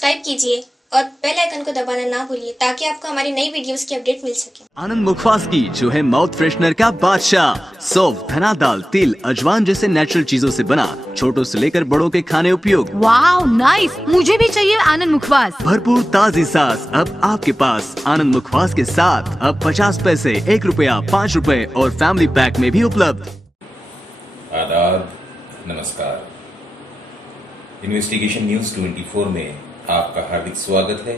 Subscribe कीजिए और bell icon को दबाना ना भूलिए ताकि आपको हमारी नई वीडियोस की अपडेट मिल सके। आनंद मुखवास की जो है माउथ फ्रेशनर का बादशाह, सौंफ, धना दाल, तिल, अजवान जैसे नेचुरल चीजों से बना छोटों से लेकर बड़ों के खाने उपयोग। वाओ नाइस, मुझे भी चाहिए आनंद मुखवास। भरपूर ताजी सांस अब आपके पास आनंद मुखवास के साथ अब 50 पैसे, 1 रुपया, 5 रुपए और फैमिली पैक में भी उपलब्ध। आदाब, नमस्कार। इन्वेस्टिगेशन न्यूज 24 में आपका हार्दिक स्वागत है,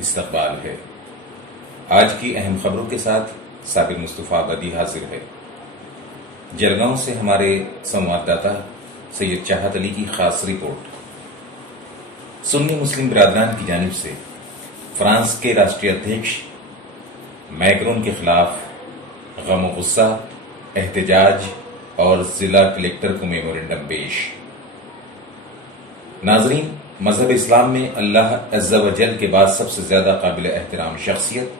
इस्तकबाल है। आज की अहम खबरों के साथ साबिर मुस्तफा बदी हाजिर है। जलगांव से हमारे संवाददाता सैयद चाहत अली की खास रिपोर्ट। सुन्नी मुस्लिम बिरादरान की जानिब से फ्रांस के राष्ट्रीय अध्यक्ष मैक्रोन के खिलाफ गम और गुस्सा, एहतजाज और जिला कलेक्टर को मेमोरेंडम पेश। नाजरीन, मजहब इस्लाम में अल्लाह अज़्ज़ा व जल के बाद सबसे ज्यादा काबिल एहतराम शख्सियत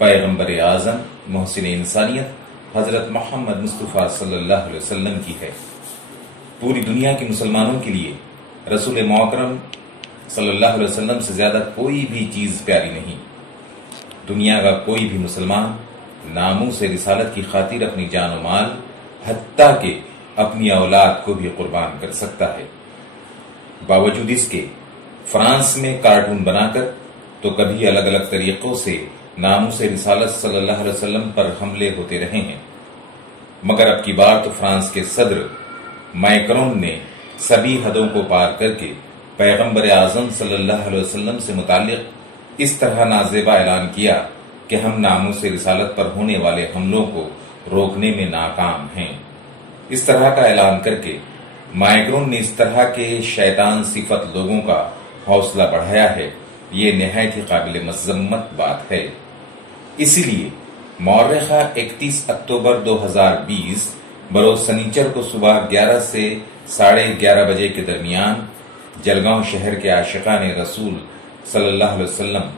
पैगम्बर आज़म मोहसिन इंसानियत हजरत मोहम्मद मुस्तफ़ा सल्लल्लाहु अलैहि वसल्लम की है। पूरी दुनिया के मुसलमानों के लिए रसूल मुअक्करम सल्लल्लाहु अलैहि वसल्लम से ज्यादा कोई भी चीज प्यारी नहीं। दुनिया का कोई भी मुसलमान नामूस रिसालत की खातिर अपनी जान और माल, हत्ता के अपनी औलाद को भी कुर्बान कर सकता है। बावजूद इसके फ्रांस में कार्टून बनाकर तो कभी अलग अलग तरीकों से नामूस रिसालत सल्लल्लाहु अलैहि वसल्लम पर हमले होते रहे हैं, मगर अब की बार तो फ्रांस के सदर मैक्रोन ने सभी हदों को पार करके पैगंबर आजम सल्लल्लाहु अलैहि वसल्लम से मुताल्लिक इस तरह नाजेबा ऐलान किया कि हम नामूस रिसालत पर होने वाले हमलों को रोकने में नाकाम हैं। इस तरह का ऐलान करके मैक्रोन ने इस तरह के शैतान सिफत लोगों का हौसला बढ़ाया है। ये निहायत ही काबिल मज़म्मत बात है। इसीलिए मौर्रिखा 31 अक्टूबर 2020 बरोज सनीचर को सुबह 11 से 11:30 बजे के दरमियान जलगांव शहर के आशिकाने रसूल सल्लल्लाहु अलैहि वसल्लम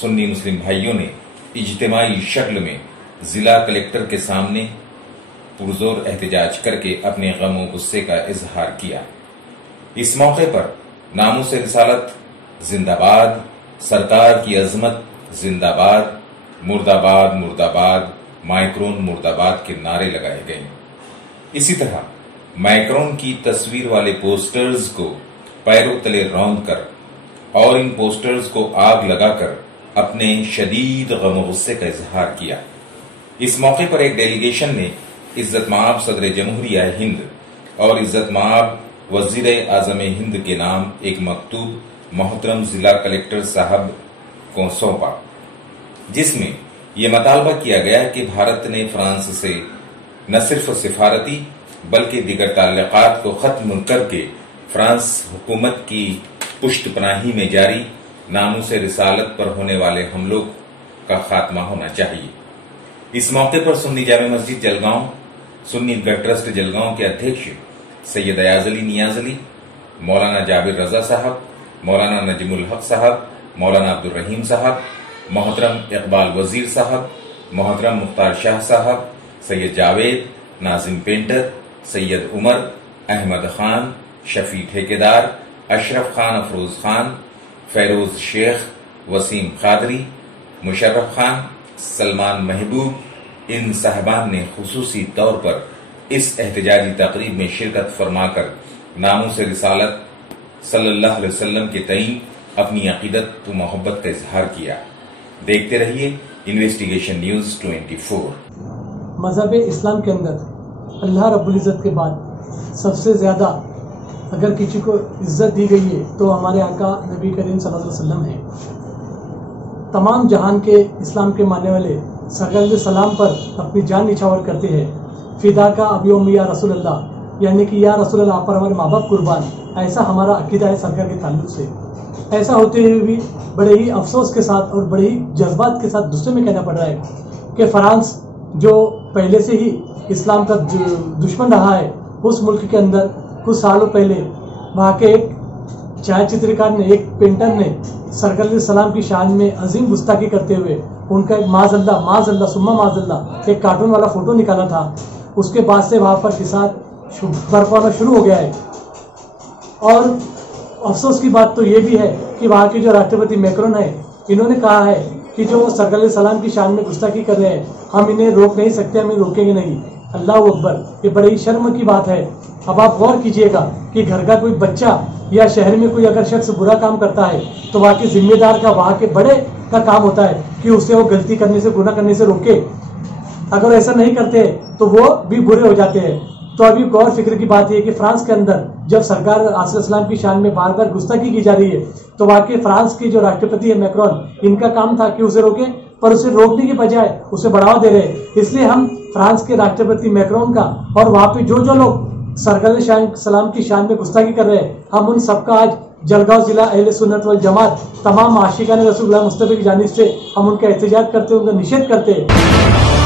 सुन्नी मुस्लिम भाइयों ने इज्तिमाई शक्ल में जिला कलेक्टर के सामने पुरजोर एहतजाज करके अपने गम और गुस्से का इजहार किया। इस मौके पर नामूस रिसालत जिंदाबाद, सरकार की अजमत जिंदाबाद, मुर्दाबाद मुर्दाबाद, मैक्रोन मुर्दाबाद के नारे लगाए गए। इसी तरह मैक्रोन की तस्वीर वाले पोस्टर्स को पैरों तले रौंद कर और इन पोस्टर्स को आग लगाकर अपने शदीद गम और गुस्से का इजहार किया। इस मौके पर एक डेलीगेशन ने इज्जत माब सदर जमहूरिया हिंद और इज्जत माब वजीर आजम हिंद के नाम एक मकतूब मोहतरम जिला कलेक्टर साहब को सौंपा, जिसमें यह मतालबा किया गया कि भारत ने फ्रांस से न सिर्फ सिफारती बल्कि दीगर ताल्लुकात को खत्म करके फ्रांस हुकूमत की पुष्टपनाही में जारी नामूस रिसालत पर होने वाले हमलों का खात्मा होना चाहिए। इस मौके पर सुन्नी जामे मस्जिद जलगांव, सुन्नी ईदगाह ट्रस्ट जलगांव के अध्यक्ष सैयद अयाज अली नियाज अली, मौलाना जाबिर रजा साहब, मौलाना नजमुल हक साहब, मौलाना अब्दुल रहीम साहब, मोहतरम इकबाल वजीर साहब, मोहतरम मुख्तार शाह साहब, सैयद जावेद, नाजिम पेंटर, सैयद उमर, अहमद खान, शफी ठेकेदार, अशरफ खान, अफरोज खान, फैरोज शेख, वसीम कादरी, मुशर्रफ खान, सलमान महबूब, इन साहबान ने खुसूसी तौर पर इस एहतजाजी तकरीब में शिरकत फरमाकर नामूस रिसालत सल्लल्लाहु अलैहि वसल्लम के तईन अपनी अकीदत व मोहब्बत का इजहार किया। देखते रहिए इन्वेस्टिगेशन न्यूज 24। मजहब इस्लाम के अंदर अल्लाह रब्बुल इज़्ज़त के बाद सबसे ज्यादा अगर किसी को इज्जत दी गई है तो हमारे आका नबी करीम सल्लल्लाहु अलैहि वसल्लम है। तमाम जहान के इस्लाम के मानने वाले सरकार सलाम पर अपनी जान निछावर करते हैं। फिदा का अबियोम या रसूल अल्लाह, यानी कि या रसूल अल्लाह पर हमारे माँ बाप कुर्बान, ऐसा हमारा अकीदा है सरकार के ताल्लुक से। ऐसा होते हुए भी बड़े ही अफसोस के साथ और बड़े ही जज्बात के साथ दूसरे में कहना पड़ रहा है कि फ्रांस जो पहले से ही इस्लाम का दुश्मन रहा है, उस मुल्क के अंदर कुछ सालों पहले वहाँ के एक छायाचित्रकार ने, एक पेंटर ने सरकार सलाम की शान में अजीम गुस्ताखी करते हुए उनका एक माज़अल्लाह सुम्मा माज़अल्लाह एक कार्टून वाला फोटो निकाला था। उसके बाद से वहाँ पर फिसाद बर्फ होना शुरू हो गया है और अफसोस की बात तो ये भी है कि वहाँ के जो राष्ट्रपति मैक्रोन है, इन्होंने कहा है कि जो सरकार सलाम की शान में गुस्ताखी कर रहे हैं, हम इन्हें रोक नहीं सकते, हम इन्हें रोकेंगे नहीं। अल्लाह अकबर, ये बड़ी शर्म की बात है। अब आप गौर कीजिएगा कि घर का कोई बच्चा या शहर में कोई अगर शख्स बुरा काम करता है तो वहाँ के जिम्मेदार का, वहाँ के बड़े का काम होता है कि उसे वो गलती करने से, गुनाह करने से रोके। अगर ऐसा नहीं करते तो वो भी बुरे हो जाते हैं। तो अभी गौर फिक्र की बात है कि फ्रांस के अंदर जब सरकार आसलाम की शान में बार बार गुस्ताखी की जा रही है, तो वहाँ के फ्रांस के जो राष्ट्रपति है मैक्रोन, इनका काम था कि उसे रोके, पर उसे रोकने के बजाय उसे बढ़ावा दे रहे हैं। इसलिए हम फ्रांस के राष्ट्रपति मैक्रोन का और वहाँ पे जो जो लोग सरकार सलाम की शान में गुस्ताखी कर रहे हैं, हम उन सबका आज जलगांव जिला अहले सुन्नत वल जमात तमाम आशिकान रसूलुल्लाह मुस्तफा की जानिब से हम उनका एहतजाज करते हैं, उनका निषेध करते हैं।